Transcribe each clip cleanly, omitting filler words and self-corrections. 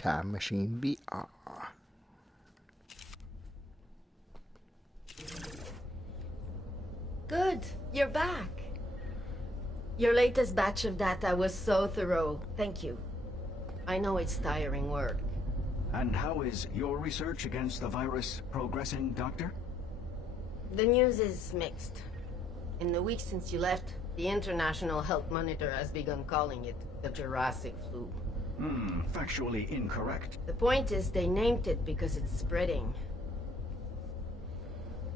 Time Machine VR. Good, you're back. Your latest batch of data was so thorough. Thank you. I know it's tiring work. And how is your research against the virus progressing, Doctor? The news is mixed. In the week since you left, the International Health Monitor has begun calling it the Jurassic flu. Factually incorrect. The point is they named it because it's spreading.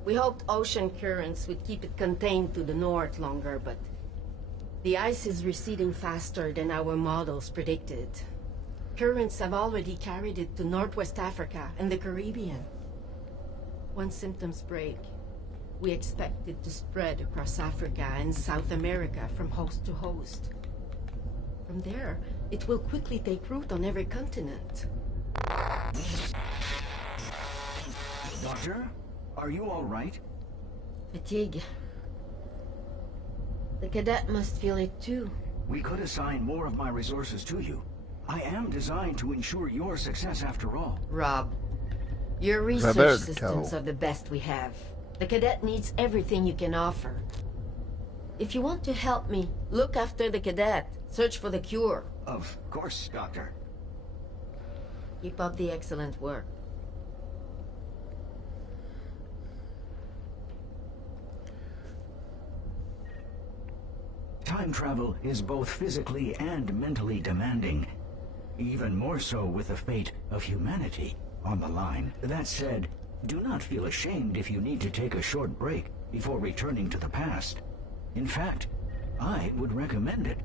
We hoped ocean currents would keep it contained to the north longer, but the ice is receding faster than our models predicted. Currents have already carried it to Northwest Africa and the Caribbean. Once symptoms break, we expect it to spread across Africa and South America from host to host. From there, it will quickly take root on every continent. Doctor, are you all right? Fatigue. The cadet must feel it too. We could assign more of my resources to you. I am designed to ensure your success after all. Rob, your research Roberto. systems are the best we have. The cadet needs everything you can offer. If you want to help me, look after the cadet. Search for the cure. Of course, Doctor. Keep up the excellent work. Time travel is both physically and mentally demanding. Even more so with the fate of humanity on the line. That said, do not feel ashamed if you need to take a short break before returning to the past. In fact, I would recommend it.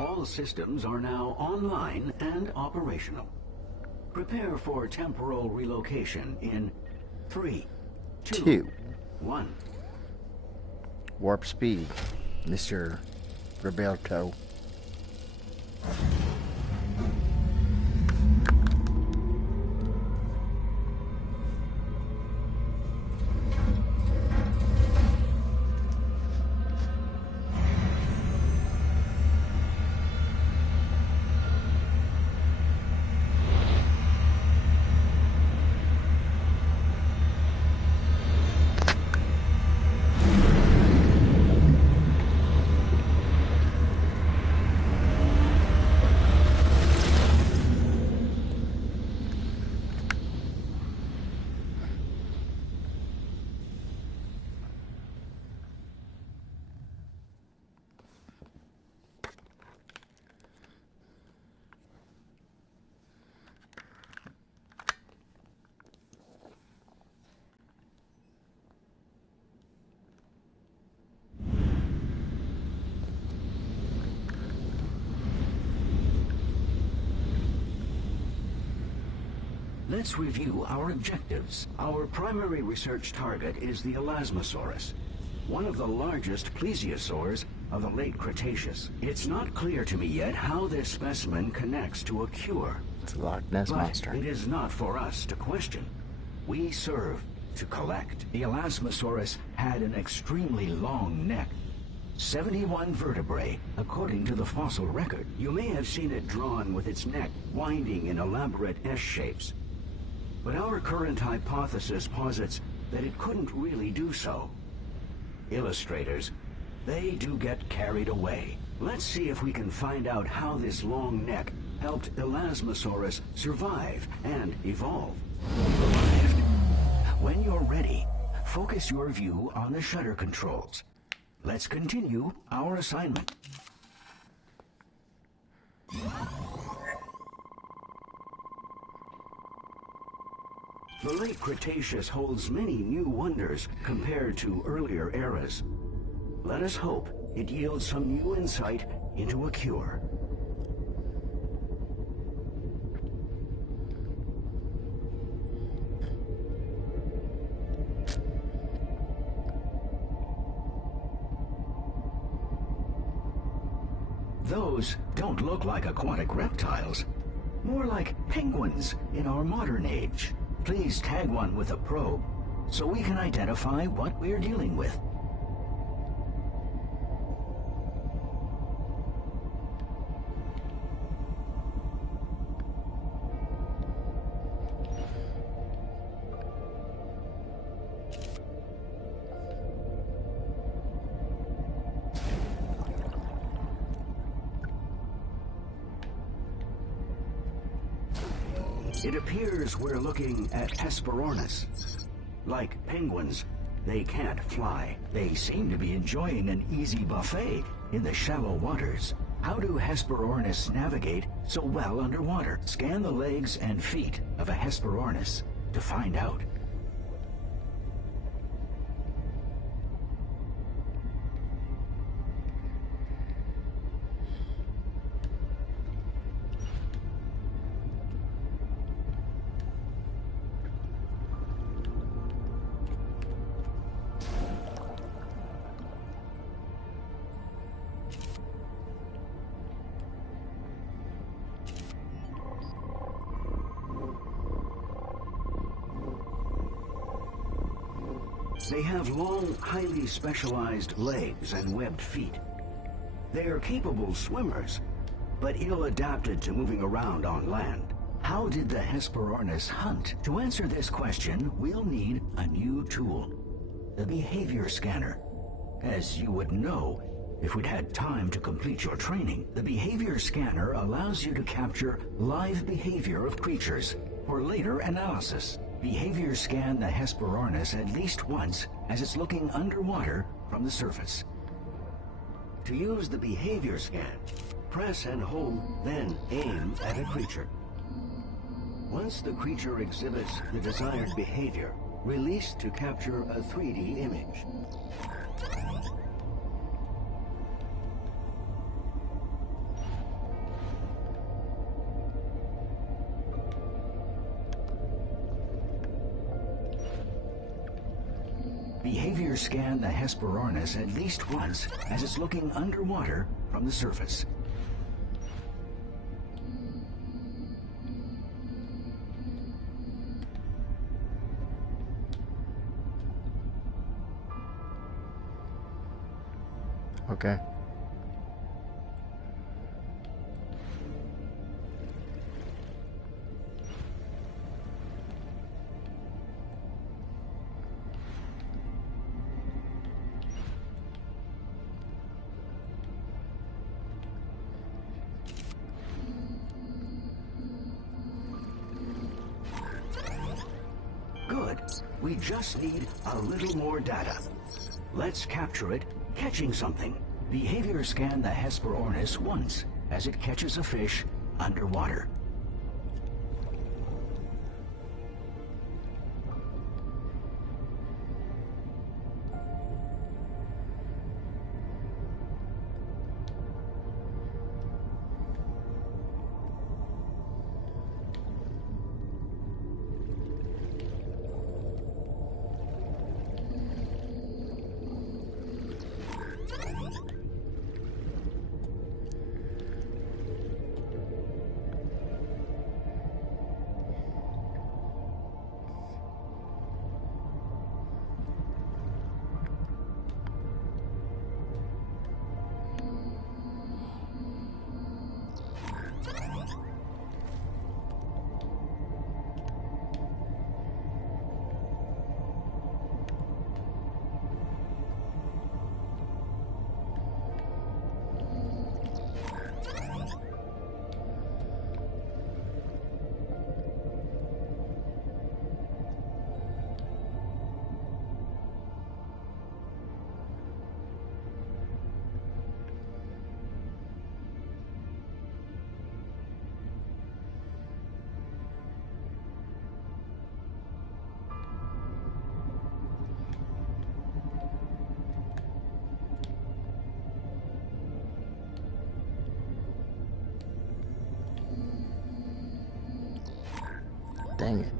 All systems are now online and operational. Prepare for temporal relocation in 3, 2, 1. Warp speed, Mr. Roberto. Let's review our objectives. Our primary research target is the Elasmosaurus, one of the largest plesiosaurs of the late Cretaceous. It's not clear to me yet how this specimen connects to a cure. It's a Loch Ness Monster. It is not for us to question. We serve to collect. The Elasmosaurus had an extremely long neck. 71 vertebrae, according to the fossil record. You may have seen it drawn with its neck winding in elaborate S-shapes. But our current hypothesis posits that it couldn't really do so. Illustrators, they do get carried away. Let's see if we can find out how this long neck helped Elasmosaurus survive and evolve. When you're ready, focus your view on the shutter controls. Let's continue our assignment. The late Cretaceous holds many new wonders compared to earlier eras. Let us hope it yields some new insight into a cure. Those don't look like aquatic reptiles, more like penguins in our modern age. Please tag one with a probe so we can identify what we're dealing with. It appears we're looking at Hesperornis. Like penguins, they can't fly. They seem to be enjoying an easy buffet in the shallow waters. How do Hesperornis navigate so well underwater? Scan the legs and feet of a Hesperornis to find out. They have long, highly specialized legs and webbed feet. They are capable swimmers, but ill-adapted to moving around on land. How did the Hesperornis hunt? To answer this question, we'll need a new tool, the behavior scanner. As you would know, if we'd had time to complete your training, the behavior scanner allows you to capture live behavior of creatures for later analysis. Behavior scan the Hesperornis at least once as it's looking underwater from the surface. To use the behavior scan, press and hold, then aim at a creature. Once the creature exhibits the desired behavior, release to capture a 3D image. Behavior scan the Hesperornis at least once as it's looking underwater from the surface. Okay. Good. We just need a little more data. Let's capture it catching something. Behavior scan the Hesperornis once as it catches a fish underwater. Dang it.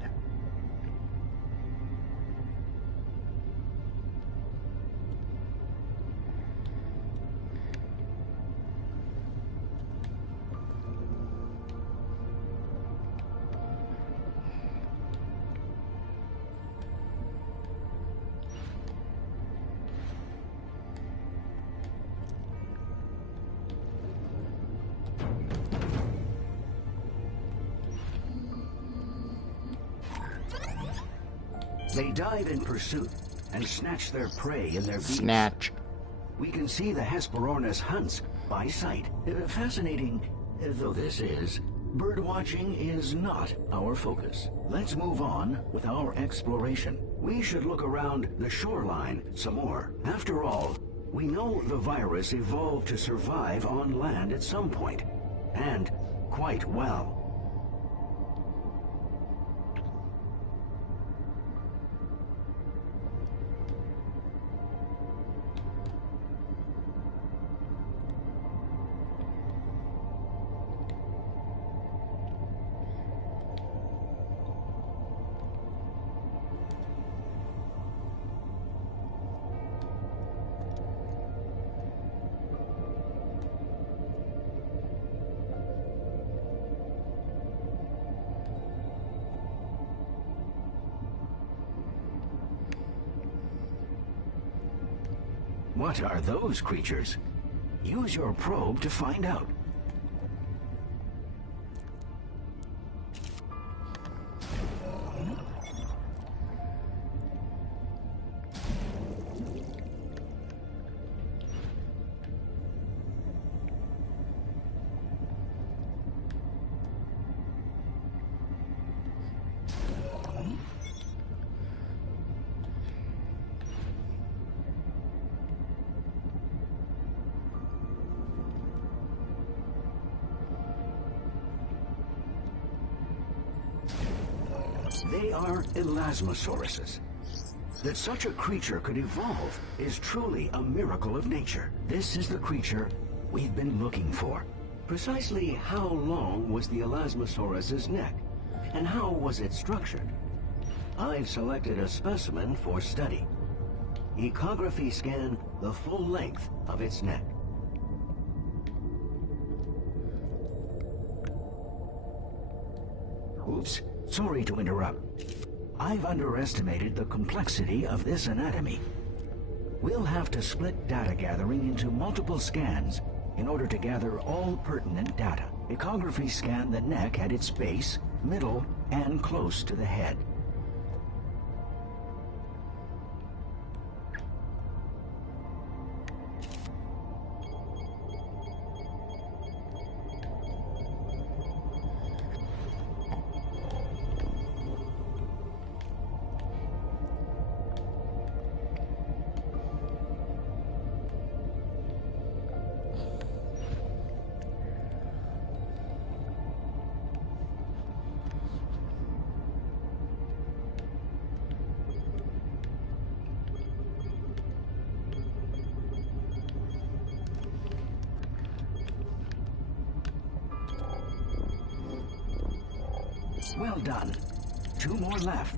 They dive in pursuit and snatch their prey in their beaks. Snatch. We can see the Hesperornis hunts by sight. Fascinating though this is, birdwatching is not our focus. Let's move on with our exploration. We should look around the shoreline some more. After all, we know the virus evolved to survive on land at some point, and quite well. What are those creatures? Use your probe to find out. They are elasmosauruses. That such a creature could evolve is truly a miracle of nature. This is the creature we've been looking for. Precisely how long was the elasmosaurus's neck, and how was it structured? I've selected a specimen for study. ecography scan the full length of its neck. Oops, sorry to interrupt. I've underestimated the complexity of this anatomy. We'll have to split data gathering into multiple scans in order to gather all pertinent data. Ecography scan the neck at its base, middle, and close to the head. Well done. 2 more left.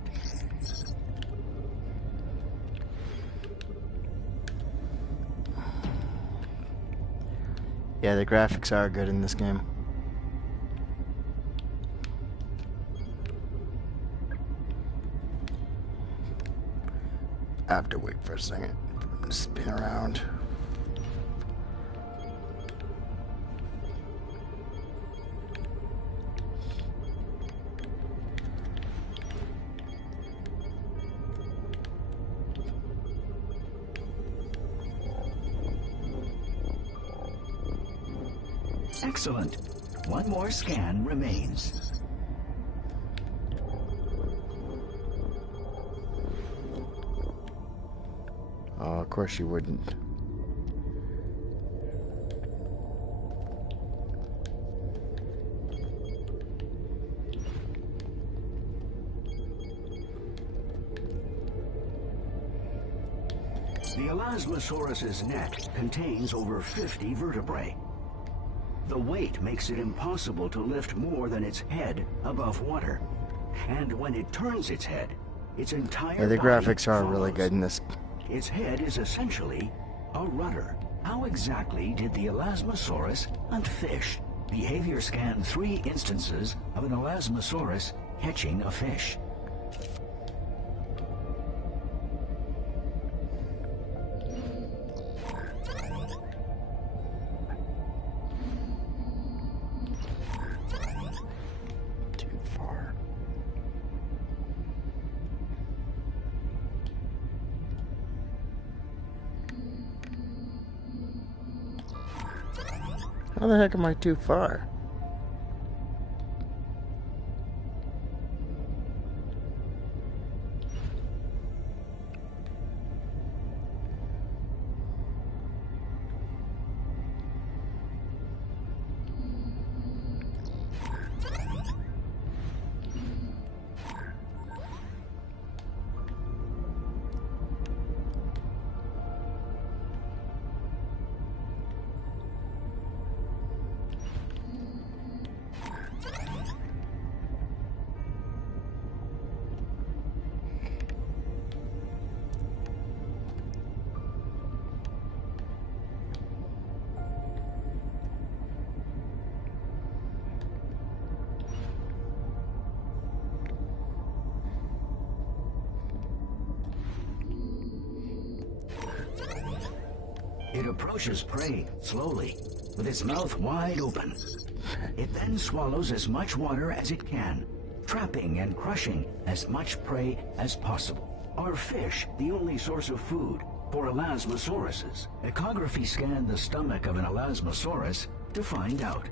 Yeah, the graphics are good in this game. I have to wait for a second. Spin around. Excellent. 1 more scan remains. Oh, of course you wouldn't. The Elasmosaurus's neck contains over 50 vertebrae. The weight makes it impossible to lift more than its head above water. And when it turns its head, its entire Yeah, the body graphics are really follows. good in this. Its head is essentially a rudder. How exactly did the Elasmosaurus hunt fish? Behavior scan 3 instances of an Elasmosaurus catching a fish. Too far. How the heck am I too far? It approaches prey slowly, with its mouth wide open. It then swallows as much water as it can, trapping and crushing as much prey as possible. Are fish the only source of food for Elasmosauruses? Ecography scanned the stomach of an Elasmosaurus to find out.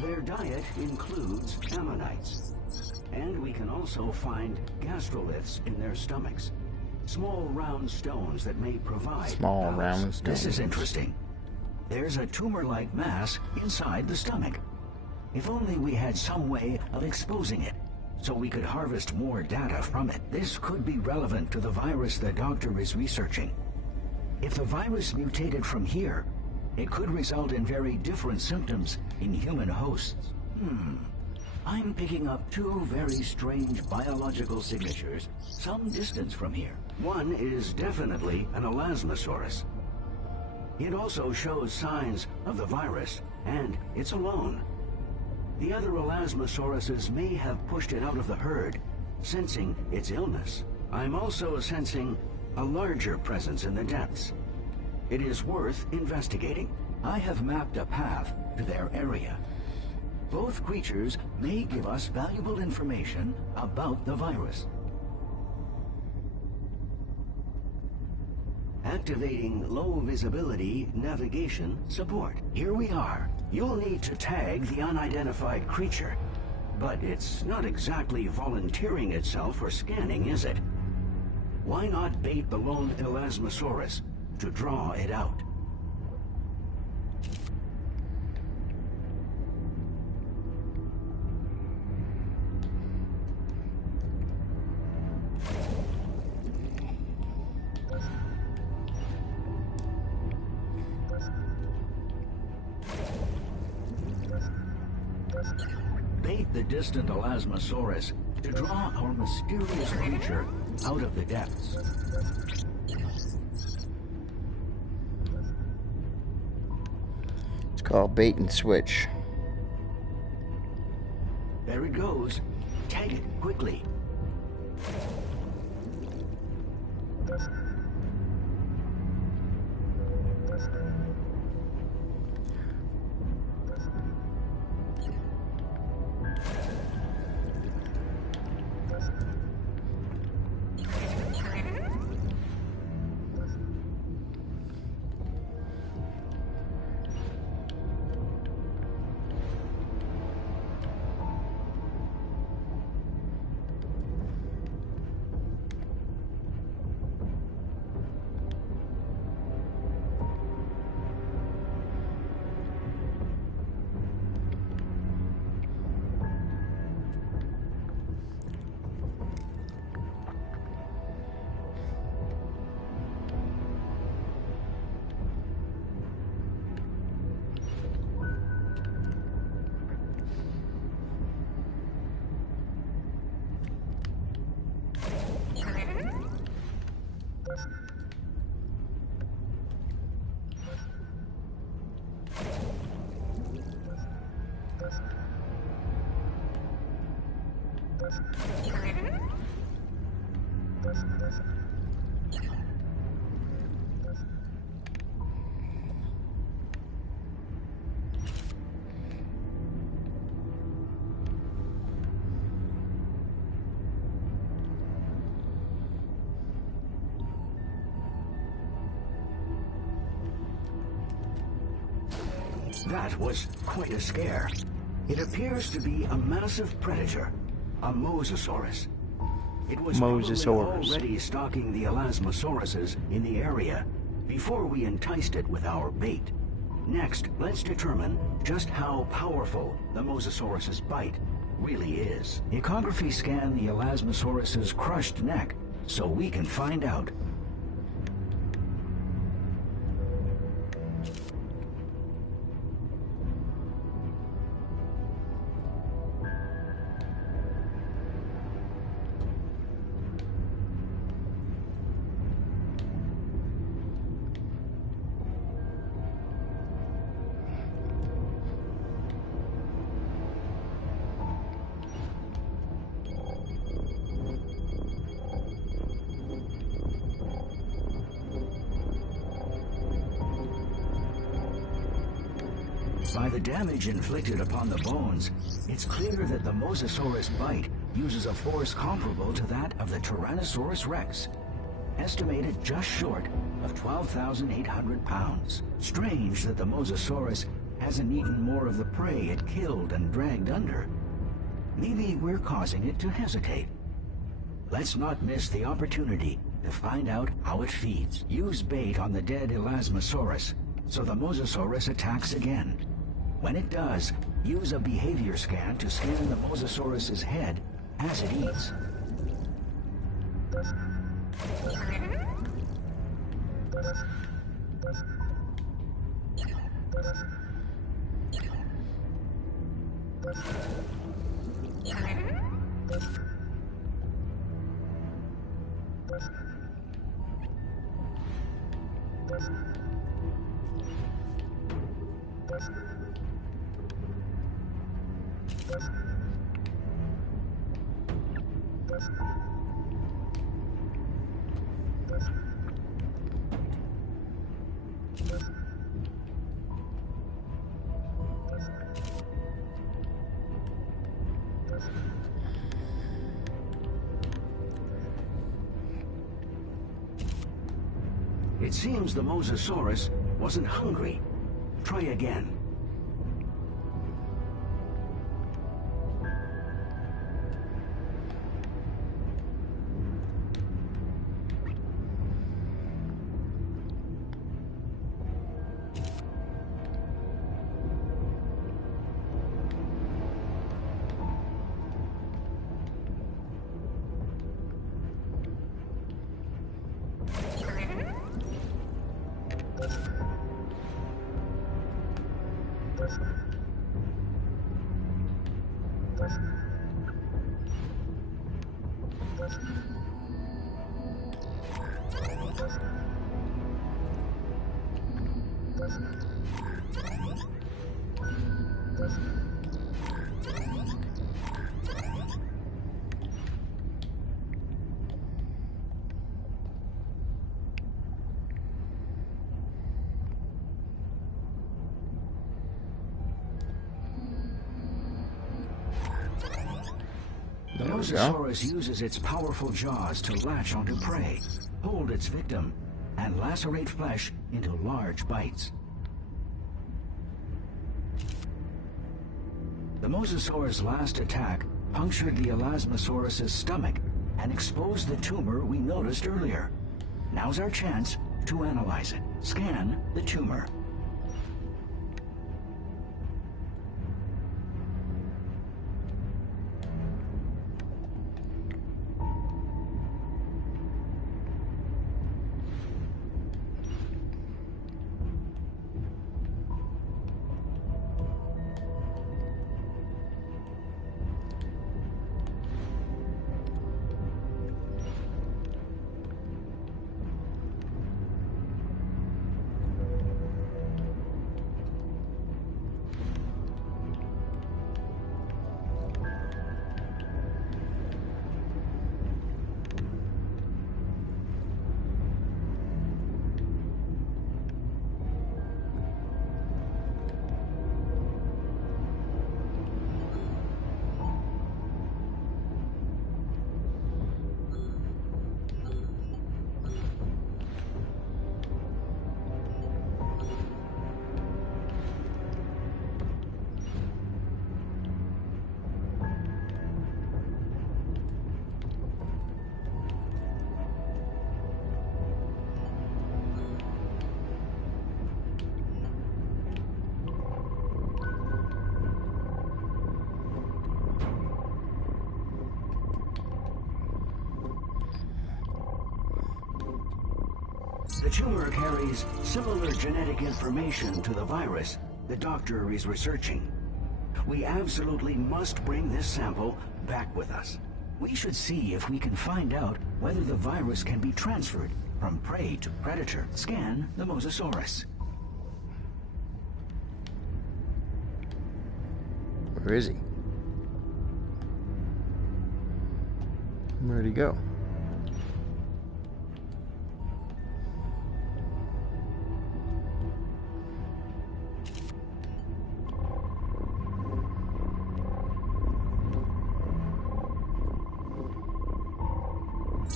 Their diet includes ammonites, and we can also find gastroliths in their stomachs, small round stones that may provide Small ballast. round This is stones. interesting. There's a tumor-like mass inside the stomach. If only we had some way of exposing it, so we could harvest more data from it. This could be relevant to the virus the doctor is researching. If the virus mutated from here, it could result in very different symptoms in human hosts. I'm picking up two very strange biological signatures some distance from here. One is definitely an elasmosaurus. It also shows signs of the virus, and it's alone. The other elasmosauruses may have pushed it out of the herd, sensing its illness. I'm also sensing a larger presence in the depths. It is worth investigating. I have mapped a path to their area. Both creatures may give us valuable information about the virus. Activating low visibility navigation support. Here we are. You'll need to tag the unidentified creature, but it's not exactly volunteering itself for scanning, is it? Why not bait the lone elasmosaurus to draw it out? Bait the distant elasmosaurus to draw our mysterious creature out of the depths. It's called bait and switch. There it goes. Tag it quickly. That was quite a scare. It appears to be a massive predator, a mosasaurus. It was probably already stalking the elasmosauruses in the area before we enticed it with our bait. Next, let's determine just how powerful the mosasaurus's bite really is. Ecography scan the elasmosaurus's crushed neck so we can find out. By the damage inflicted upon the bones, it's clear that the mosasaurus bite uses a force comparable to that of the Tyrannosaurus rex, estimated just short of 12,800 pounds. Strange that the mosasaurus hasn't eaten more of the prey it killed and dragged under. Maybe we're causing it to hesitate. Let's not miss the opportunity to find out how it feeds. Use bait on the dead elasmosaurus so the Mosasaurus attacks again. When it does, use a behavior scan to scan the Mosasaurus's head as it eats. It seems the Mosasaurus wasn't hungry. Try again. The Mosasaurus uses its powerful jaws to latch onto prey, hold its victim, and lacerate flesh into large bites. The Mosasaurus' last attack punctured the Elasmosaurus's stomach and exposed the tumor we noticed earlier. Now's our chance to analyze it. Scan the tumor. The tumor carries similar genetic information to the virus the doctor is researching. We absolutely must bring this sample back with us. We should see if we can find out whether the virus can be transferred from prey to predator. Scan the Mosasaurus. Where is he? Where'd he go?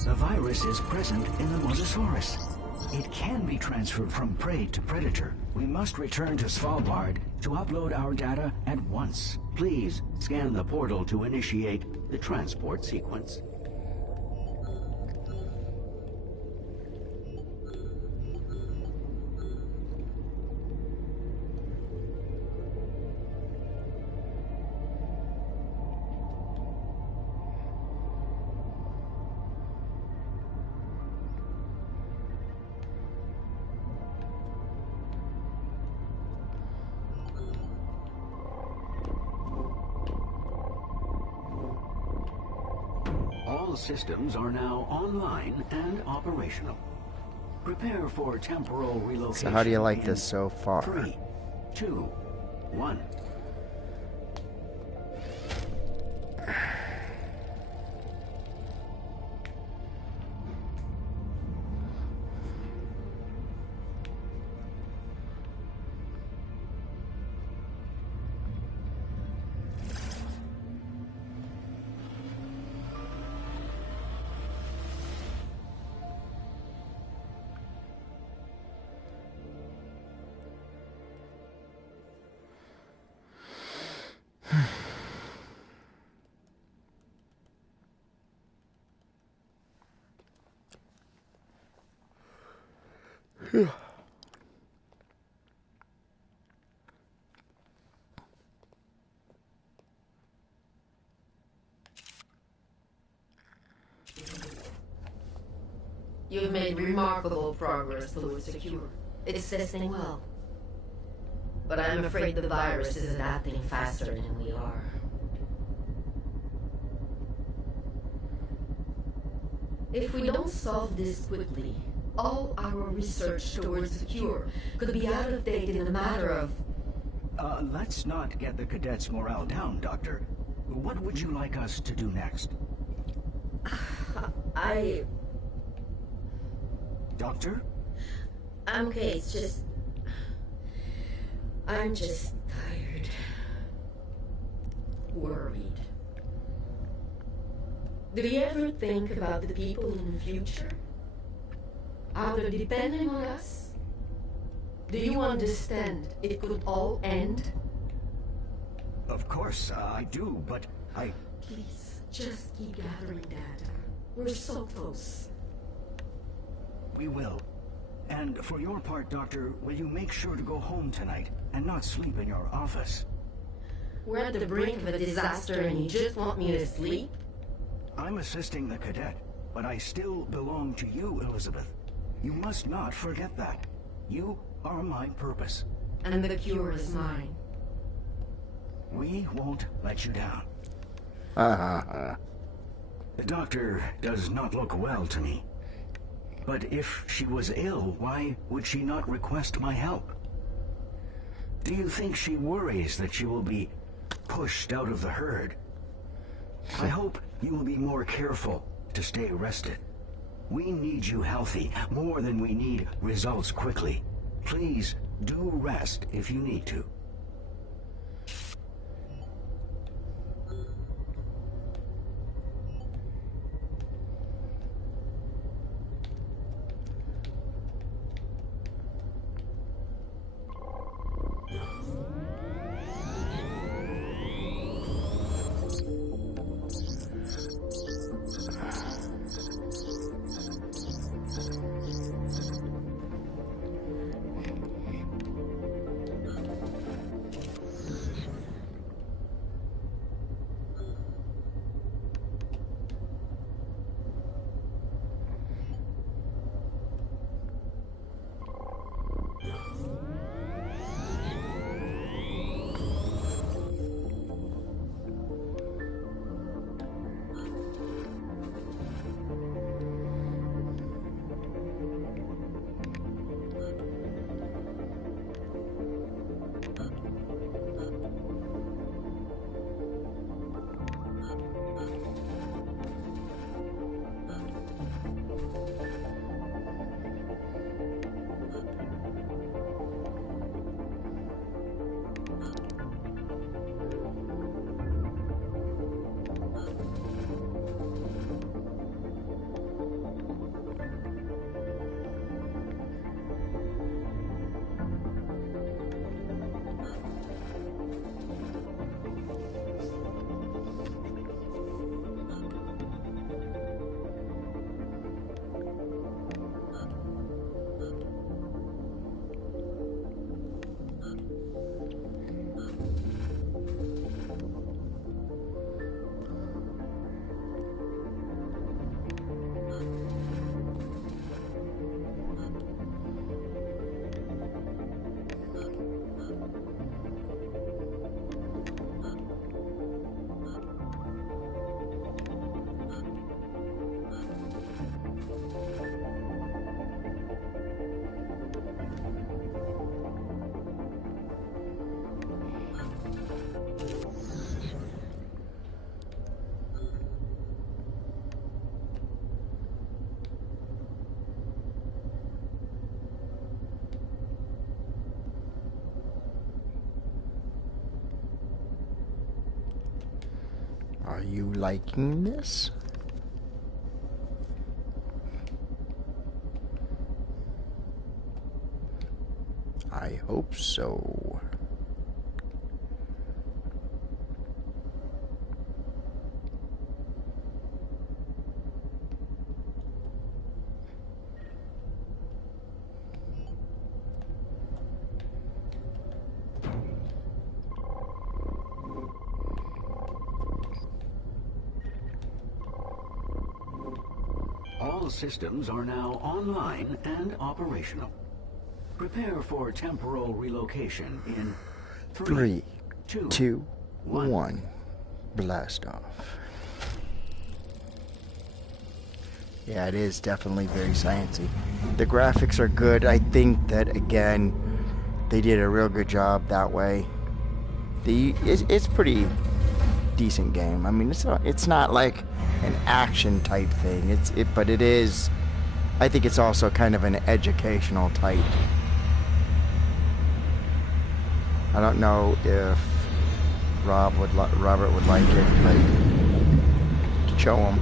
The virus is present in the Mosasaurus. It can be transferred from prey to predator. We must return to Svalbard to upload our data at once. Please scan the portal to initiate the transport sequence. All systems are now online and operational. Prepare for temporal relocation. So how do you like in this so far? 3, 2, 1. You've made remarkable progress towards a cure. It's testing well. But I'm afraid the virus is adapting faster than we are. If we don't solve this quickly, all our research towards a cure could be out of date in a matter of... Let's not get the cadets' morale down, Doctor. What would you like us to do next? Doctor? I'm okay, it's just... I'm just tired. Worried. Do you ever think about the people in the future? How they're depending on us? Do you understand it could all end? Of course, I do, but I... Please, just keep gathering data. We're so close. We will. And for your part, Doctor, will you make sure to go home tonight and not sleep in your office? We're at the brink of a disaster and you just want me to sleep? I'm assisting the cadet, but I still belong to you, Elizabeth. You must not forget that. You are my purpose. And the cure is mine. We won't let you down. Ah, The doctor does not look well to me. But if she was ill, why would she not request my help? Do you think she worries that she will be pushed out of the herd? I hope you will be more careful to stay rested. We need you healthy, more than we need results quickly. Please do rest if you need to. Are you liking this? I hope so. All systems are now online and operational. Prepare for temporal relocation in 3, 2, 2, 1. 1. Blast off. Yeah, it is definitely very sciencey. The graphics are good. I think that, again, they did a real good job that way. It's pretty decent game. I mean, it's not like an action type thing. But it is. I think it's also kind of an educational type. I don't know if Robert would like it, but show him.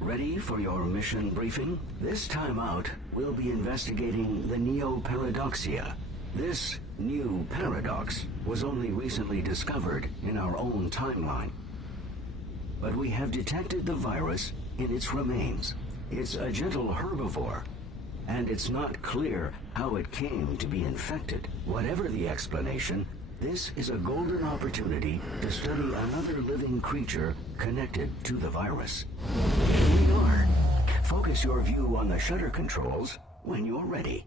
Ready for your mission briefing? This time out, we'll be investigating the Neo-Paradoxia. This new paradox was only recently discovered in our own timeline. But we have detected the virus in its remains. It's a gentle herbivore, and it's not clear how it came to be infected. Whatever the explanation, this is a golden opportunity to study another living creature connected to the virus. Here we are. Focus your view on the shutter controls when you're ready.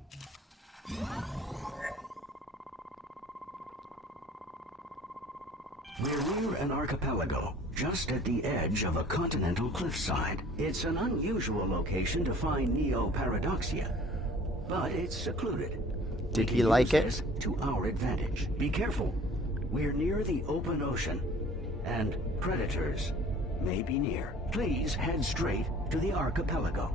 We're near an archipelago, just at the edge of a continental cliffside. It's an unusual location to find Neo-Paradoxia, but it's secluded. Did he like it? To our advantage. Be careful. We're near the open ocean, and predators may be near. Please head straight to the archipelago.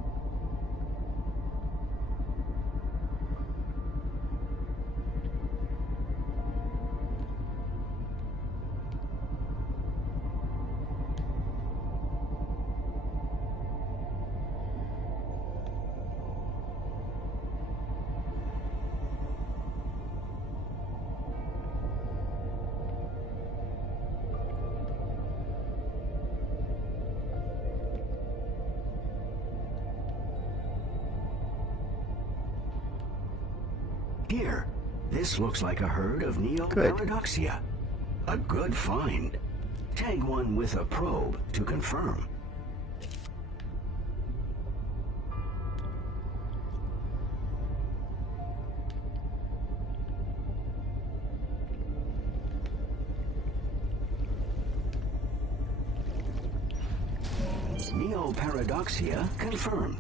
Here, this looks like a herd of Neo-Paradoxia. A good find. Tag one with a probe to confirm. Neo-Paradoxia confirmed.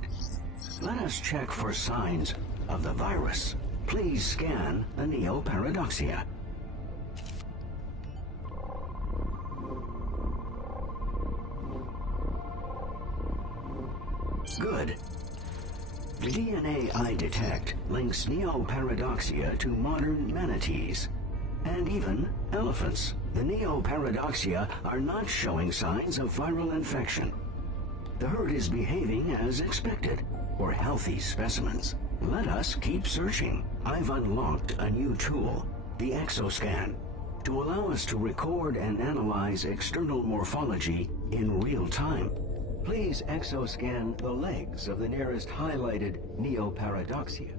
Let us check for signs of the virus. Please scan the Neo-Paradoxia. Good. The DNA I detect links Neo-Paradoxia to modern manatees, and even elephants. The Neo-Paradoxia are not showing signs of viral infection. The herd is behaving as expected, for healthy specimens. Let us keep searching. I've unlocked a new tool, the Exoscan, to allow us to record and analyze external morphology in real time. Please exoscan the legs of the nearest highlighted Neo-Paradoxia.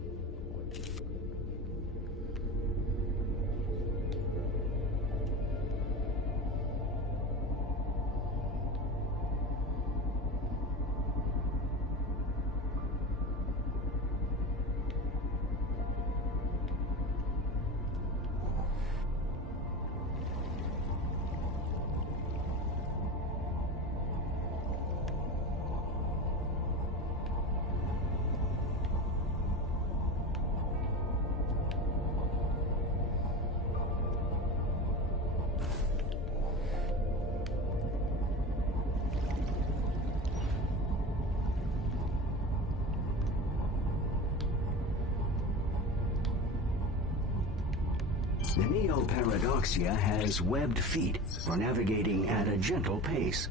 The Neoparadoxia has webbed feet for navigating at a gentle pace,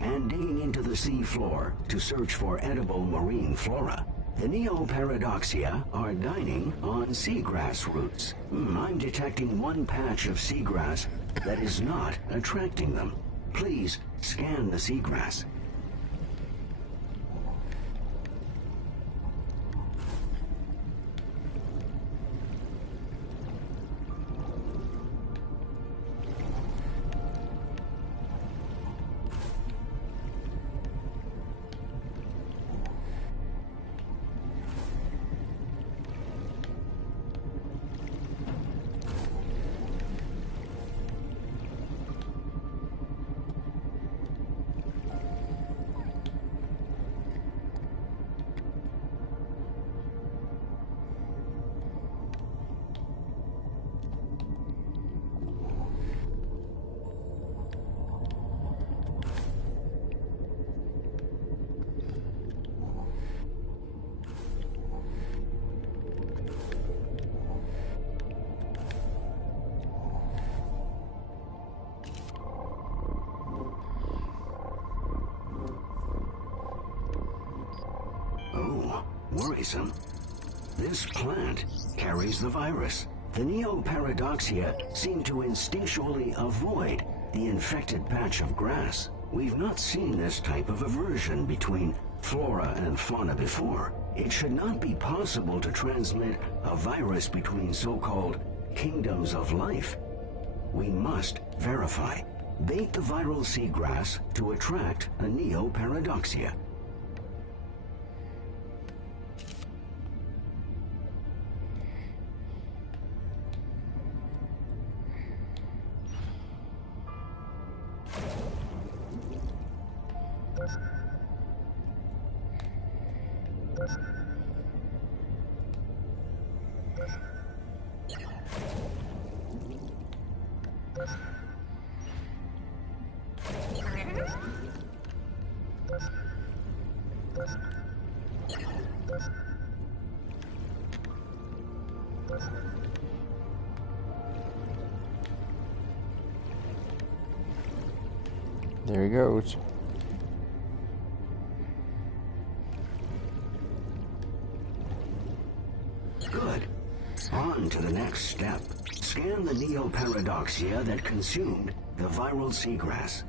and digging into the sea floor to search for edible marine flora. The Neoparadoxia are dining on seagrass roots. I'm detecting one patch of seagrass that is not attracting them. Please scan the seagrass. Worrisome. This plant carries the virus. The Neoparadoxia seem to instinctually avoid the infected patch of grass. We've not seen this type of aversion between flora and fauna before. It should not be possible to transmit a virus between so-called kingdoms of life. We must verify. Bait the viral seagrass to attract a Neoparadoxia. There he goes. Good. On to the next step. Scan the Neoparadoxia that consumed the viral seagrass.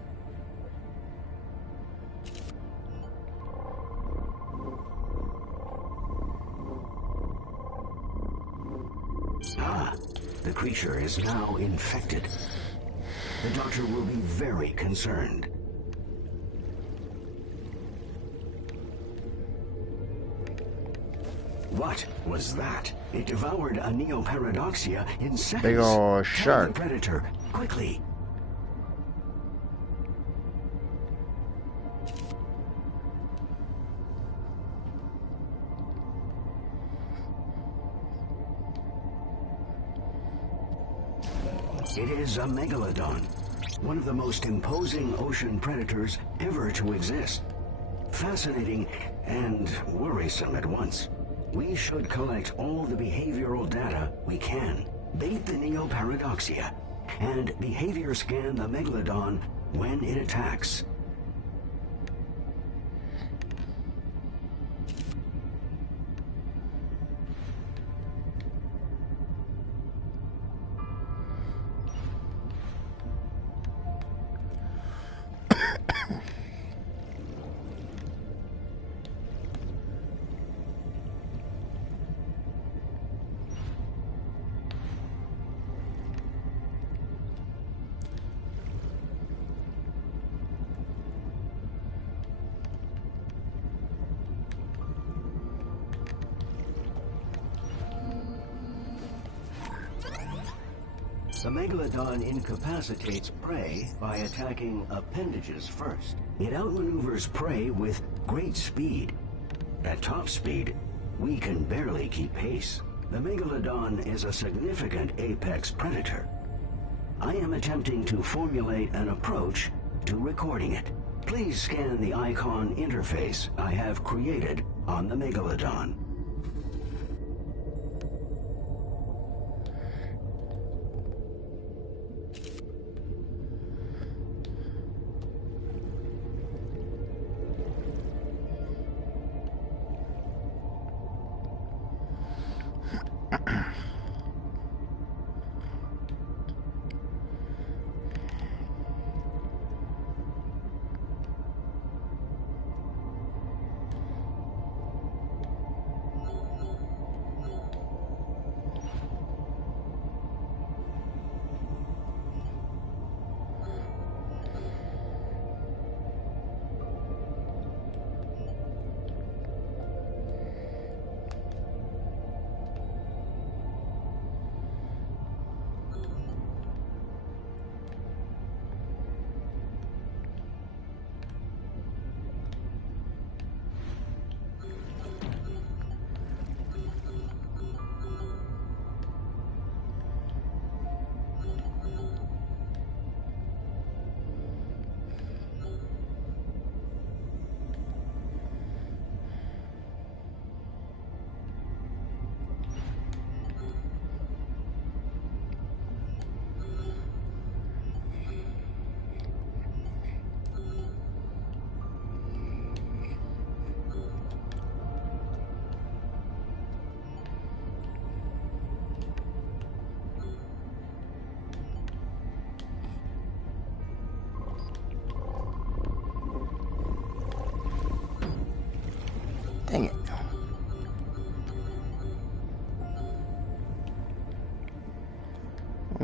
The creature is now infected. The doctor will be very concerned. What was that? It devoured a Neoparadoxia in seconds. Big ol' Tell shark. the predator, quickly. It is a megalodon, one of the most imposing ocean predators ever to exist. Fascinating and worrisome at once. We should collect all the behavioral data we can. Bait the Neoparadoxia and behavior scan the megalodon when it attacks. The megalodon incapacitates prey by attacking appendages first. It outmaneuvers prey with great speed. At top speed, we can barely keep pace. The megalodon is a significant apex predator. I am attempting to formulate an approach to recording it. Please scan the icon interface I have created on the megalodon.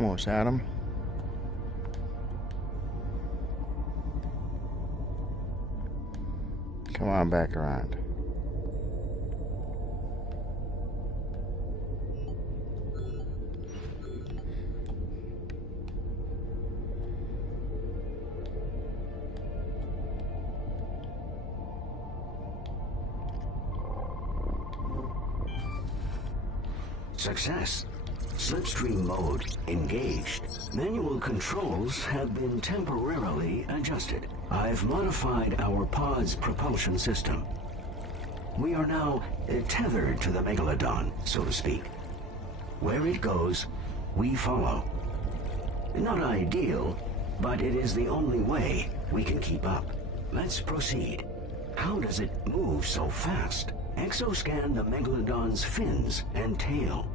Almost had him. Come on back around. Success. Slipstream mode engaged. Manual controls have been temporarily adjusted. I've modified our pod's propulsion system. We are now tethered to the Megalodon, so to speak. Where it goes, we follow. Not ideal, but it is the only way we can keep up. Let's proceed. How does it move so fast? Exoscan the Megalodon's fins and tail.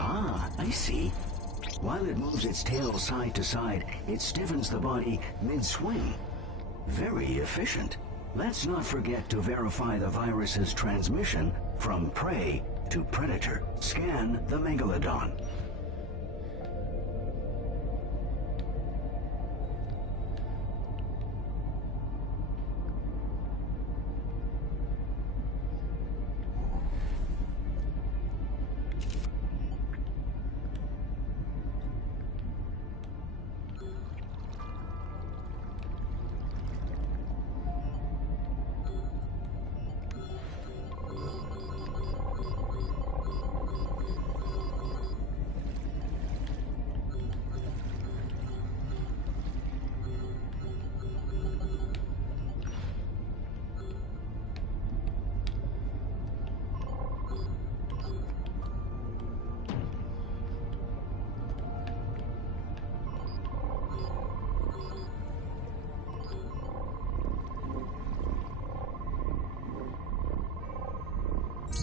Ah, I see. While it moves its tail side to side, it stiffens the body mid-swing. Very efficient. Let's not forget to verify the virus's transmission from prey to predator. Scan the Megalodon.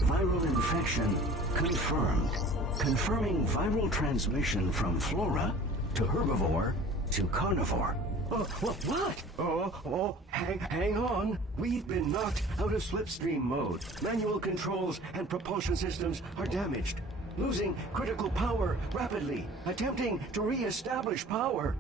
Viral infection confirmed. Confirming viral transmission from flora to herbivore to carnivore. What? Hang on. We've been knocked out of slipstream mode. Manual controls and propulsion systems are damaged. Losing critical power rapidly. Attempting to re-establish power.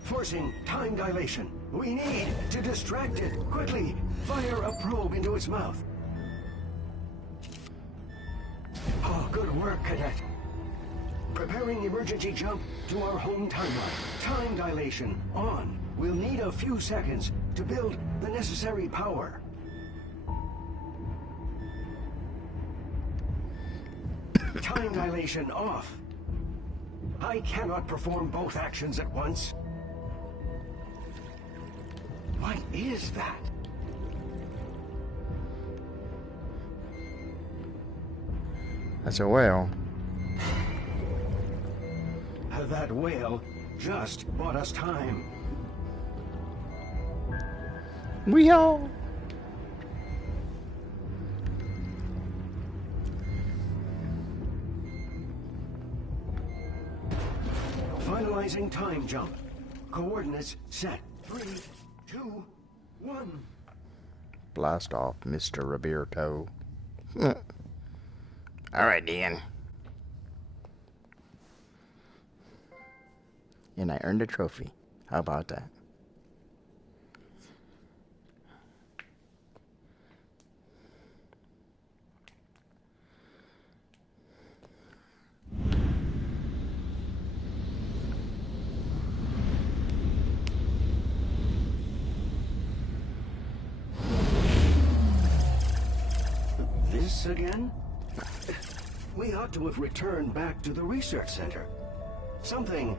Forcing time dilation. We need to distract it. Quickly, fire a probe into its mouth. Oh, good work, Cadet. Preparing emergency jump to our home timeline. Time dilation on. We'll need a few seconds to build the necessary power. Time dilation off. I cannot perform both actions at once. What is that? That's a whale. That whale just bought us time. We all. Finalizing time jump. Coordinates set. 3, 2, 1. Blast off, Mr. Roberto. Alright, Dan. And I earned a trophy. How about that? This again? We ought to have returned back to the research center. Something,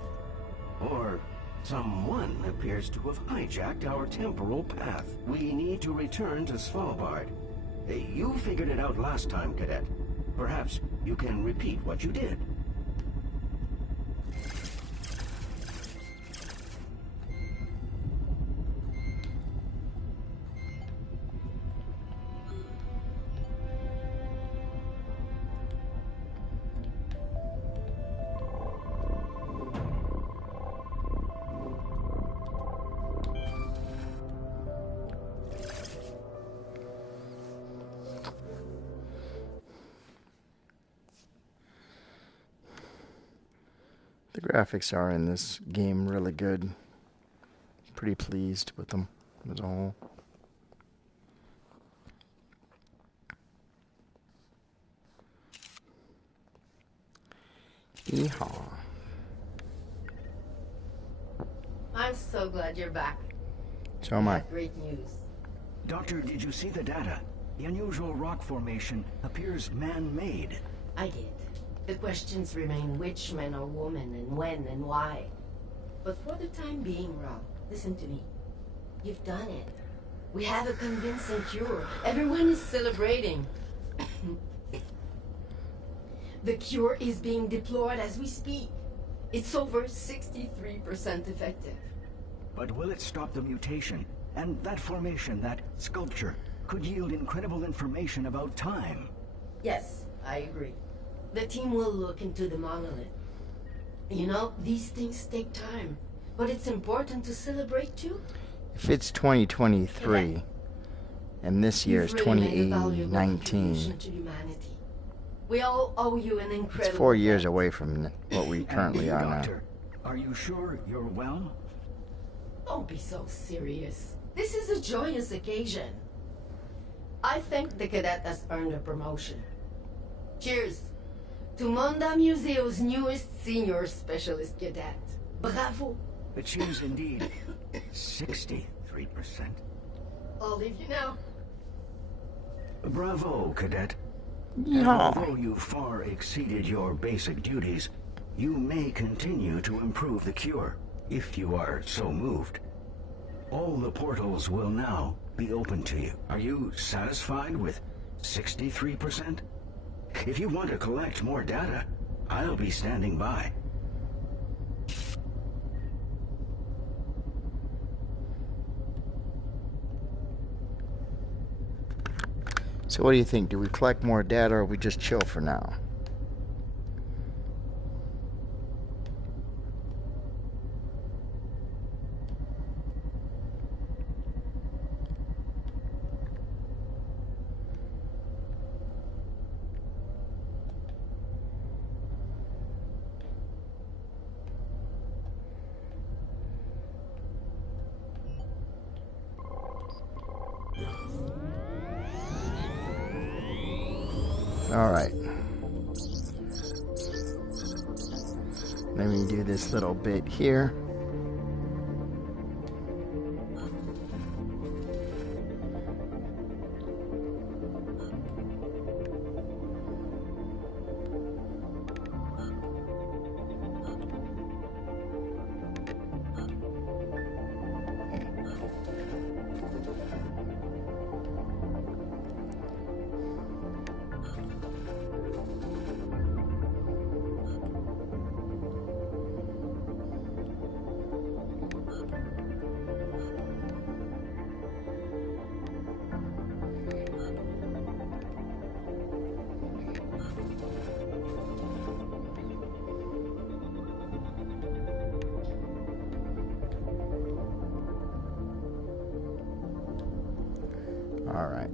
or someone, appears to have hijacked our temporal path. We need to return to Svalbard. You figured it out last time, Cadet. Perhaps you can repeat what you did. The graphics are in this game really good. Pretty pleased with them as a whole. Yeehaw. I'm so glad you're back. So am I. Great news. Doctor, did you see the data? The unusual rock formation appears man-made. I did. The questions remain which man or woman and when and why. But for the time being, Rob, listen to me. You've done it. We have a convincing cure. Everyone is celebrating. The cure is being deployed as we speak. It's over 63% effective. But will it stop the mutation? And that formation, that sculpture, could yield incredible information about time. Yes, I agree. The team will look into the monolith. You know, these things take time, but it's important to celebrate too. If it's 2023 and this year is You've really made a valuable 2019, contribution to humanity. We all owe you an incredible. it's 4 years debt. away from what we currently are now. Doctor, are you sure you're well? Don't be so serious. This is a joyous occasion. I think the cadet has earned a promotion. Cheers to Monda Museo's newest senior specialist cadet. Bravo. Cheers indeed. 63%. I'll leave you now. Bravo, Cadet. And Yeehaw. although you far exceeded your basic duties, you may continue to improve the cure, if you are so moved. All the portals will now be open to you. Are you satisfied with 63%? If you want to collect more data, I'll be standing by. So what do you think? Do we collect more data or we just chill for now? All right. Let me do this little bit here. Alright.